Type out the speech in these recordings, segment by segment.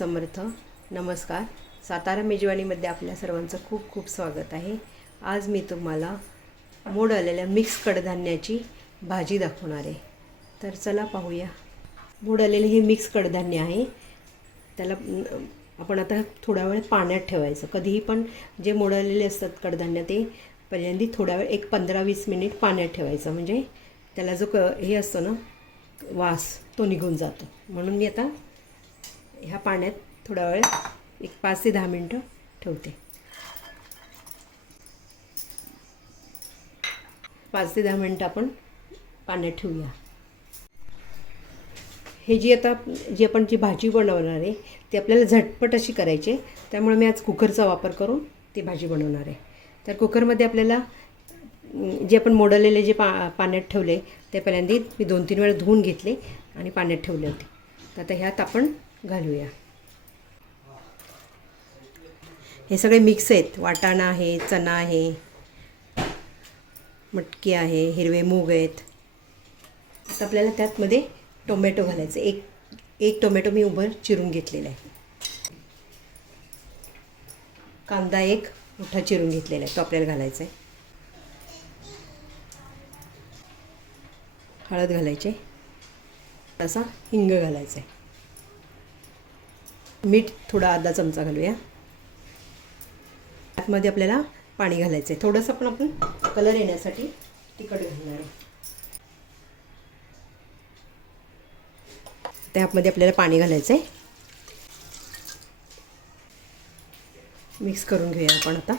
समर्थ. नमस्कार. सातारा मेजवानीमध्ये आपल्या सर्वांचं खूप खूप स्वागत आहे. आज मी तुम्हाला मोड आलेल्या मिक्स कडधान्याची भाजी दाखवणार आहे. तर चला पाहूया. मोड आलेले हे मिक्स कडधान्य आहे. त्याला आपण आता थोडा वेळ पाण्यात ठेवायचं. कधीही पण जे मोड आलेले असतात कडधान्य ते पहिल्यांदा थोडा वेळ एक पंधरा वीस मिनिट पाण्यात ठेवायचं. म्हणजे त्याला जो क हे असतो ना वास तो निघून जातो. म्हणून मी आता ह्या पाण्यात थोडा वेळ एक पाच ते दहा मिनटं ठेवते. पाच ते दहा मिनटं आपण पाण्यात ठेवूया. हे जी आता जी आपण जी भाजी बनवणार आहे ती आपल्याला झटपट अशी करायची त्यामुळे मी आज कुकरचा वापर करून ती भाजी बनवणार आहे. तर कुकरमध्ये आपल्याला जे आपण मोडलेले जे पा पाण्यात ठेवले ते पहिल्यांदा मी दोन तीन वेळा धुवून घेतले आणि पाण्यात ठेवले होते. तर आता ह्यात आपण घालूया. हे सगळे मिक्स आहेत. वाटाणा आहे चणा आहे मटकी आहे हिरवे मूग आहेत. आता आपल्याला त्यातमध्ये टोमॅटो घालायचं. एक एक टोमॅटो मी उभं चिरून घेतलेला आहे. कांदा एक मोठा चिरून घेतलेला आहे. तो आपल्याला घालायचा आहे. हळद घालायचे असा हिंग घालायचा आहे. मीठ थोडा अर्धा चमचा घालूया. आतमध्ये आपल्याला पाणी घालायचं आहे थोडंसं पण आपण कलर येण्यासाठी तिखट घालणार आहे. त्यामध्ये आपल्याला पाणी घालायचं आहे मिक्स करून घेऊया आपण आता.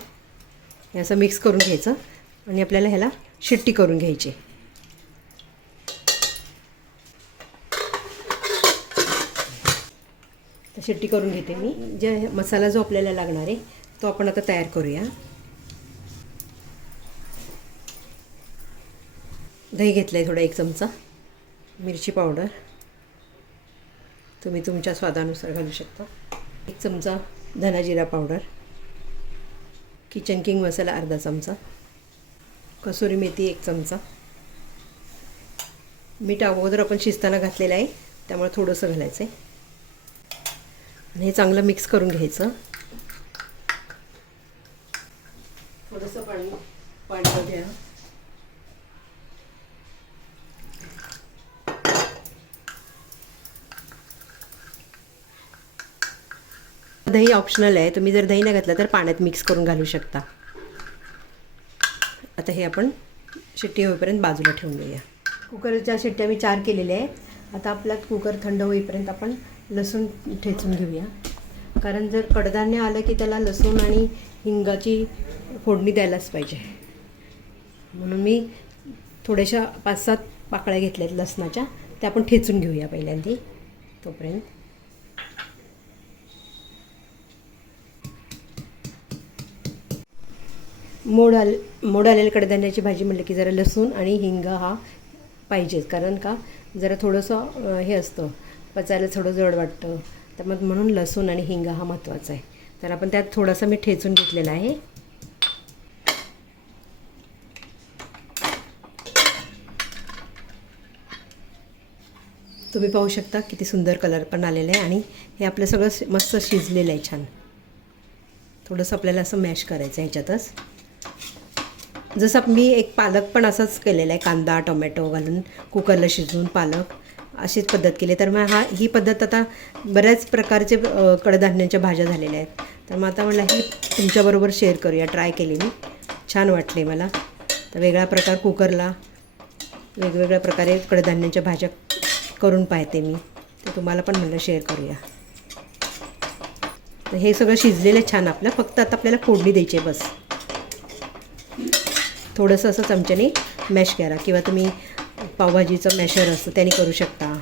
हे असं मिक्स करून घ्यायचं आणि आपल्याला ह्याला शिट्टी करून घ्यायची. शिट्टी करून घेते मी. जे मसाला जो आपल्याला लागणार आहे तो आपण आता तयार करूया. दही घेतलं आहे थोडा एक चमचा. मिरची पावडर. तुम्ही तुमच्या स्वादानुसार घालू शकता. एक चमचा धनाजिरा पावडर. किचन किंग मसाला अर्धा चमचा. कसुरी मेथी एक चमचा. मीठ अगोदर आपण शिजताना घातलेलं आहे त्यामुळे थोडंसं घालायचं आहे हे चांगलं मिक्स करून घ्यायचं. थोडंसं पाणी पाणी घ्या. दही ऑप्शनल आहे. तुम्ही जर दही नाही घातलं तर पाण्यात मिक्स करून घालू शकता. आता हे आपण शिट्टी होईपर्यंत बाजूला ठेवून देऊया कुकरच्या शिट्ट्या मी चार केलेल्या आहेत. आता आपला कुकर थंड होईपर्यंत आपण लसूण ठेचून घेऊया. कारण जर कडधान्य आलं की त्याला लसूण आणि हिंगाची फोडणी द्यायलाच पाहिजे. म्हणून मी थोड्याशा पाच सात पाकळ्या घेतल्या आहेत लसणाच्या. त्या आपण ठेचून घेऊया पहिल्यांदा. तोपर्यंत. मोड आल मोड आलेल्या कडधान्याची भाजी म्हटलं की जरा लसूण आणि हिंग हा पाहिजेच कारण का? जरा थोडंसं हे असतं. पचायला थोडं जड वाटतं. तर मग म्हणून लसूण आणि हिंग हा महत्त्वाचा आहे. तर आपण त्यात थोडासा मी ठेचून घेतलेला आहे. तुम्ही पाहू शकता किती सुंदर कलर पण आलेला आहे आणि हे आपलं सगळं मस्त शिजलेलं आहे छान. थोडंसं आपल्याला असं मॅश करायचं आहे ह्याच्यातच. जसं मी एक पालक पण असंच केलेला आहे कांदा टोमॅटो घालून कुकरला शिजवून पालक. अशीच पद्धत केली. तर मग हा ही पद्धत आता बऱ्याच प्रकारचे कडधान्यांच्या भाज्या झालेल्या आहेत. तर मग आता म्हणलं ही तुमच्याबरोबर शेअर करूया. ट्राय केली मी. छान वाटले मला. तर वेगळा प्रकार कुकरला वेगवेगळ्या प्रकारे कडधान्यांच्या भाज्या करून पाहते मी. तर तुम्हाला पण म्हणलं शेअर करूया. तर हे सगळं शिजलेलं आहे छान आपलं. फक्त आता आपल्याला फोडणी द्यायची आहे बस. थोडंसं असं चमच्याने मॅश करा. किंवा तुम्ही पावभाजीचं मॅशर असतं त्याने करू शकता.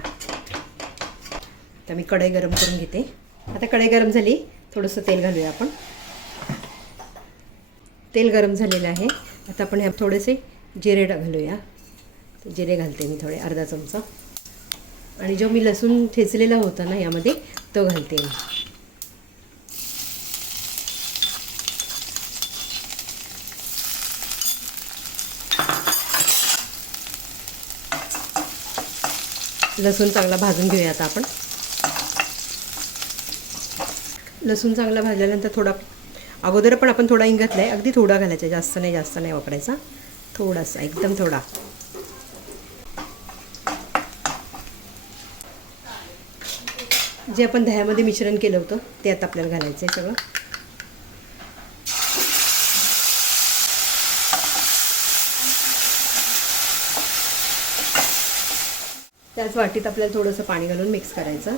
तर मी कढई गरम करून घेते. आता कढई गरम झाली थोडंसं तेल घालूया आपण. तेल गरम झालेलं आहे. आता आपण ह्या थोडेसे जिरे घालूया. जिरे घालते मी थोडे अर्धा चमचा. आणि जो मी लसूण ठेचलेला होता ना यामध्ये तो घालते मी. लसूण चांगला भाजून घेऊया आता आपण. लसूण चांगला भाजल्यानंतर थोडा अगोदर पण आपण थोडा इंग घातला आहे अगदी थोडा घालायचा आहे, जास्त नाही जास्त नाही वापरायचा. थोडासा एकदम थोडा. जे आपण दह्यामध्ये मिश्रण केलं होतं ते आता आपल्याला घालायचं आहे सगळं. त्याच वाटीत आपल्याला थोडंसं पाणी घालून मिक्स करायचं.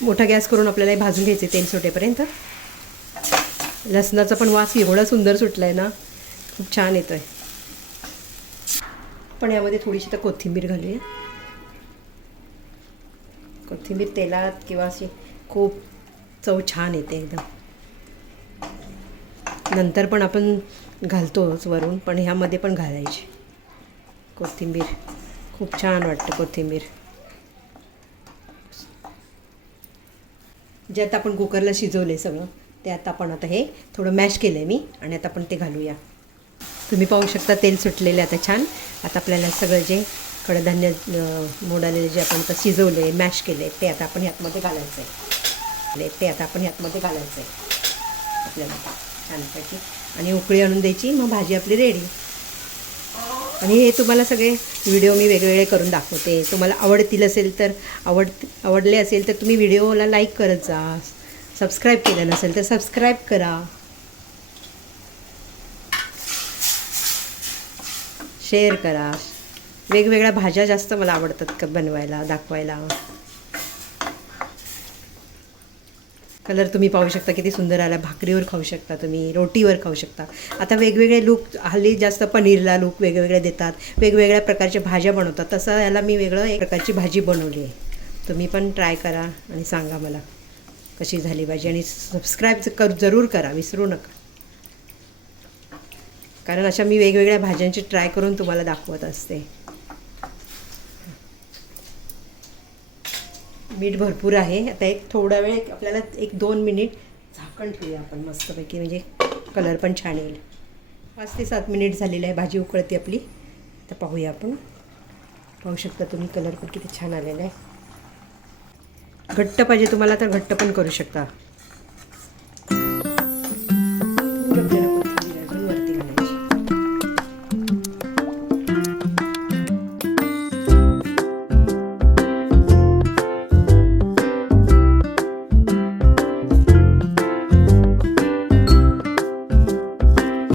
मोठा गॅस करून आपल्याला हे भाजून घ्यायचे तेल सुटेपर्यंत. लसणाचा पण वास एवढा सुंदर सुटला आहे ना खूप छान येतो आहे पण यामध्ये थोडीशी तर कोथिंबीर घालूया. कोथिंबीर तेलात किंवा अशी खूप चव छान येते एकदम. नंतर पण आपण घालतोच वरून पण ह्यामध्ये पण घालायची. कोथिंबीर. खूप छान वाटतं कोथिंबीर. जे आता आपण कुकरला शिजवले सगळं ते आता आपण आता हे थोडं मॅश केलं आहे मी आणि आता आपण ते घालूया. तुम्ही पाहू शकता तेल सुटलेले आता छान. आता आपल्याला सगळं जे कडधान्य मोडालेले जे आपण आता शिजवले मॅश केले ते आता आपण ह्यातमध्ये घालायचं आहे ते आता आपण ह्यातमध्ये घालायचं आहे आपल्याला. छानपैकी आणि उकळी आणून द्यायची मग भाजी आपली रेडी आणि हे तुम्हाला सगळे व्हिडिओ मी वेगवेगळे करून दाखवते. तुम्हाला आवडतील असेल तर आवड आवडले असेल तर तुम्ही व्हिडिओला लाईक करत जा. सबस्क्राईब केलं नसेल तर सबस्क्राईब करा. शेअर करा. वेगवेगळ्या भाज्या जास्त मला आवडतात क बनवायला दाखवायला. कलर तुम्ही पाहू शकता किती सुंदर आला. भाकरीवर खाऊ शकता तुम्ही रोटीवर खाऊ शकता. आता वेगवेगळे लूक हल्ली जास्त पनीरला लूक वेगवेगळे देतात. वेगवेगळ्या प्रकारच्या भाज्या बनवतात. तसं याला मी वेगळं एक प्रकारची भाजी बनवली आहे. तुम्ही पण ट्राय करा आणि सांगा मला कशी झाली भाजी. आणि सबस्क्राईब कर जरूर करा विसरू नका. कारण अशा मी वेगवेगळ्या भाज्यांची ट्राय करून तुम्हाला दाखवत असते. मीठ भरपूर आहे. आता एक थोडा वेळ आपल्याला एक दोन मिनिट झाकण ठेवूया आपण मस्तपैकी म्हणजे कलर पण छान येईल. पाच ते सात मिनिट झालेलं आहे भाजी उकळते आपली. तर पाहूया आपण. पाहू शकता तुम्ही कलर पण किती छान आलेला आहे. घट्ट पाहिजे तुम्हाला तर घट्ट पण करू शकता.